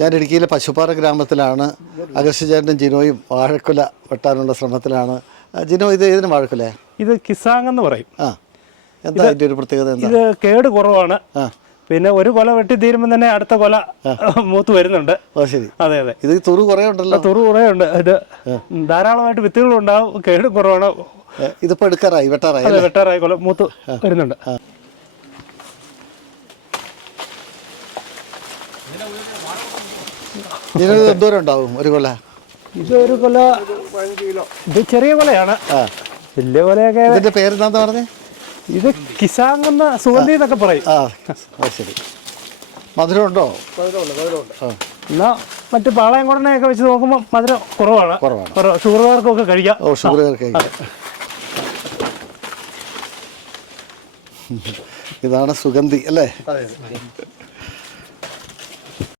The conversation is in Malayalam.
ഞാൻ ഇടുക്കിയിലെ പശുപ്പാറ ഗ്രാമത്തിലാണ് അഗസ്ത്യചേട്ടനും ജിനോയും വാഴക്കുല വെട്ടാനുള്ള ശ്രമത്തിലാണ്. ജിനോ ഇത് ഏതിനും വാഴക്കുലേ ഇത് കിസാങ് എന്ന് പറയും. ആ എന്താ അതിന്റെ ഒരു പ്രത്യേകത എന്താ? ഇത് കേട് കുറവാണ്. ആ. പിന്നെ ഒരു കൊല വെട്ടി തീരുമ്പോൾ തന്നെ അടുത്ത കൊല മൂത്ത് വരുന്നുണ്ട്. ശരി. അതെ അതെ. ഇത് തുറു കുറേ ഉണ്ടല്ലോ. തുറു കുറേ ഉണ്ട്. ഇത് ധാരാളമായിട്ട് വിത്തുകളും ഉണ്ടാവും കേട് കുറവാണ്. ഇതിപ്പോ എടുക്കാറായി വെട്ടാറായി വെട്ടാറായി കൊല മൂത്ത് വരുന്നുണ്ട്. ജിനോ ഇത് എന്തോരം ഉണ്ടാവും ഒരു കൊല? ഇത് ഒരു കൊല ഇത് ചെറിയ കൊലയാണ്. വലിയ കൊലയൊക്കെ ഇതിന്റെ പേരെന്താന്ന് പറഞ്ഞേ? ഇത് കിസാങ് എന്ന സുഗന്ധി എന്നൊക്കെ പറയും. ആ അത് ശരി. മധുരം ഉണ്ടോ എന്നാ മറ്റു പാളയംകുടനെയൊക്കെ വെച്ച് നോക്കുമ്പോൾ മധുരം കുറവാണ്. കുറവാണ്. കുറവ്. ഷുഗറുകാർക്കൊക്കെ കഴിക്കാം. ഓ ഷുഗർ കഴിക്കാം. ഇതാണ് സുഗന്ധി അല്ലേ?